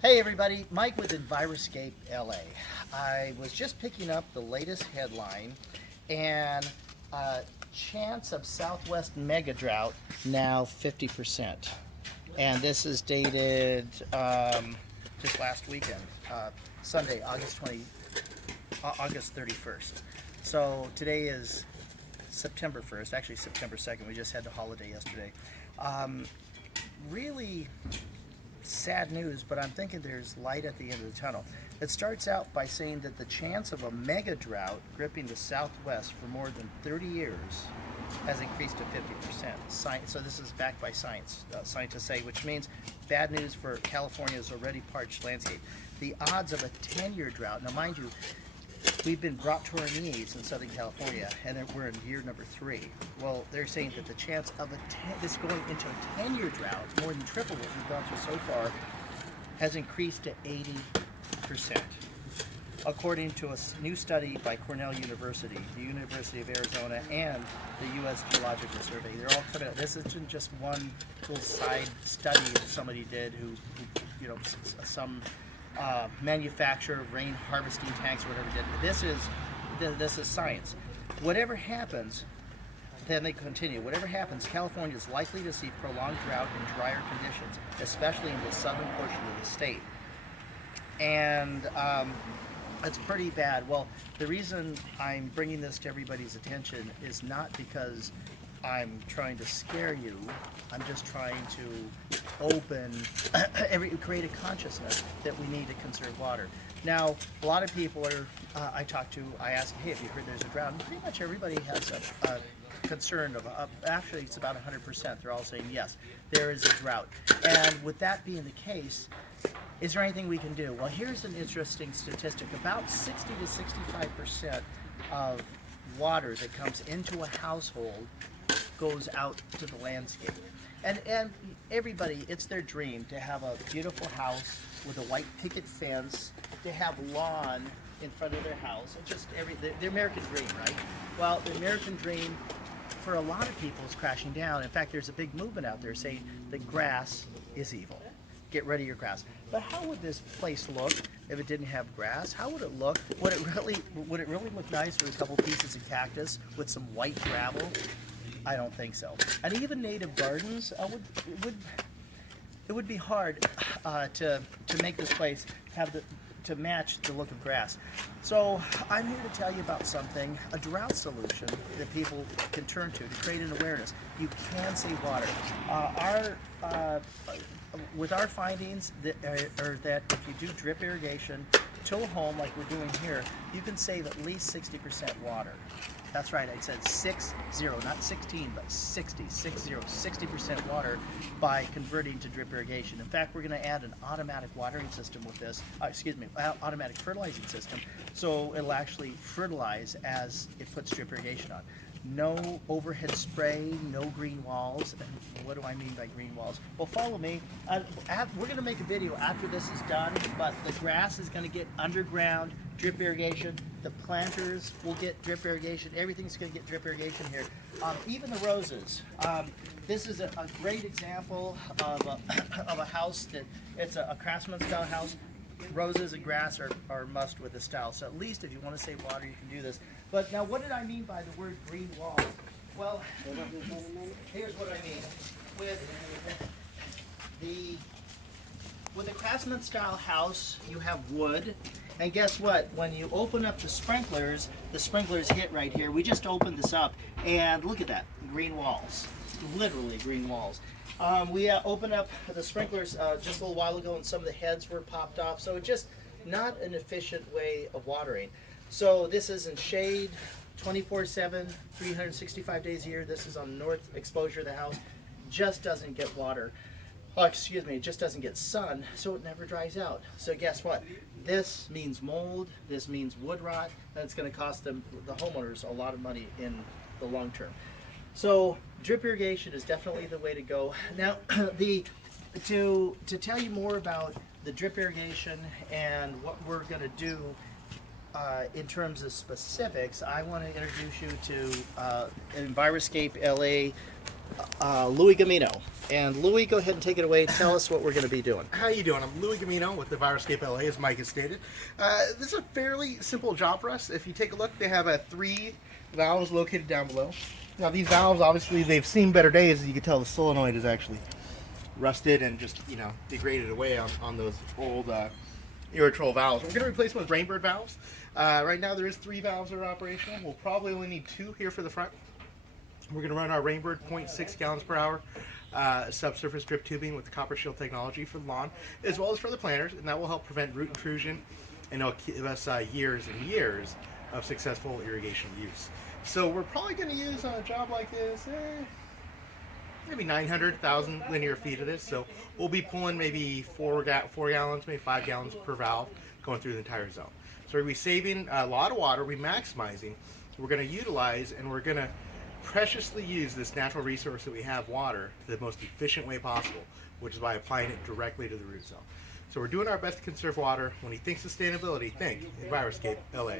Hey everybody, Mike with Enviroscape LA. I was just picking up the latest headline and chance of Southwest mega drought now 50%. And this is dated just last weekend, Sunday, August 31st. So today is September 1st, actually September 2nd. We just had the holiday yesterday. Really sad news, but I'm thinking there's light at the end of the tunnel. It starts out by saying that the chance of a mega drought gripping the Southwest for more than 30 years has increased to 50%. So this is backed by science. Scientists say, which means bad news for California's already parched landscape. The odds of a 10-year drought, now mind you, we've been brought to our knees in Southern California, and we're in year number 3. Well, they're saying that the chance of this going into a 10-year drought, more than triple what we've gone through so far, has increased to 80%. According to a new study by Cornell University, the University of Arizona, and the U.S. Geological Survey, they're all coming out. This isn't just one little side study that somebody did who some manufacturer of rain harvesting tanks or whatever did. This is science. Whatever happens, then they continue. Whatever happens, California is likely to see prolonged drought and drier conditions, especially in the southern portion of the state. And it's pretty bad. Well, the reason I'm bringing this to everybody's attention is not because I'm trying to scare you. I'm just trying to create a consciousness that we need to conserve water. Now, a lot of people I talk to, I ask, hey, have you heard there's a drought? And pretty much everybody has a concern of, actually it's about 100%. They're all saying, yes, there is a drought. And with that being the case, is there anything we can do? Well, here's an interesting statistic. About 60 to 65% of water that comes into a household goes out to the landscape. And everybody, it's their dream to have a beautiful house with a white picket fence, to have lawn in front of their house. It's just the American dream, right? Well, the American dream for a lot of people is crashing down. In fact, there's a big movement out there saying that grass is evil. Get rid of your grass. But how would this place look if it didn't have grass? How would it look? Would it really look nice with a couple pieces of cactus with some white gravel? I don't think so. And even native gardens, it would be hard to make this place to match the look of grass. So I'm here to tell you about something, a drought solution that people can turn to create an awareness. You can save water. With our findings are that if you do drip irrigation to a home like we're doing here, you can save at least 60% water. That's right, I said 60, not 16, but 60% water by converting to drip irrigation. In fact, we're going to add an automatic watering system with this, automatic fertilizing system, so it'll actually fertilize as it puts drip irrigation on. No overhead spray, no green walls. And what do I mean by green walls? Well, follow me. We're going to make a video after this is done, but the grass is going to get underground drip irrigation. The planters will get drip irrigation. Everything's going to get drip irrigation here. Even the roses. This is a great example of a house that it's a craftsman style house. Roses and grass are must with the style. So at least if you want to save water, you can do this. But now, what did I mean by the word green walls? Well, here's what I mean. With a craftsman style house, you have wood. And guess what? When you open up the sprinklers hit right here. We just opened this up, and look at that, green walls. Literally green walls. We opened up the sprinklers just a little while ago, and some of the heads were popped off. So just not an efficient way of watering. So this is in shade 24/7, 365 days a year. This is on north exposure of the house. Just doesn't get water. Oh, excuse me, it just doesn't get sun, so it never dries out. So guess what? This means mold, this means wood rot, and it's going to cost the homeowners, a lot of money in the long term. So drip irrigation is definitely the way to go. Now, to tell you more about the drip irrigation and what we're going to do in terms of specifics, I want to introduce you to Enviroscape LA Louis Gamino. And Louis, go ahead and take it away. Tell us what we're going to be doing. How you doing? I'm Louis Gamino with the Viruscape LA, as Mike has stated. This is a fairly simple job for us. If you take a look, they have 3 valves located down below. Now these valves, obviously, they've seen better days. As you can tell, the solenoid is actually rusted and just, degraded away on those old Aerotrol valves. We're going to replace them with Rainbird valves. Right now there is 3 valves that are operational. We'll probably only need 2 here for the front. We're going to run our Rainbird 0.6 gallons per hour subsurface drip tubing with the copper shield technology for the lawn, as well as for the planters, and that will help prevent root intrusion, and it'll give us years and years of successful irrigation use. So we're probably going to use on a job like this, maybe 900,000 linear feet of this. So we'll be pulling maybe 4 gallons, maybe 5 gallons per valve going through the entire zone. So we're going to be saving a lot of water, we're maximizing, we're going to utilize, and we're going to preciously use this natural resource that we have, water, to the most efficient way possible, which is by applying it directly to the root zone. So we're doing our best to conserve water. When you think sustainability, think Viruscape LA.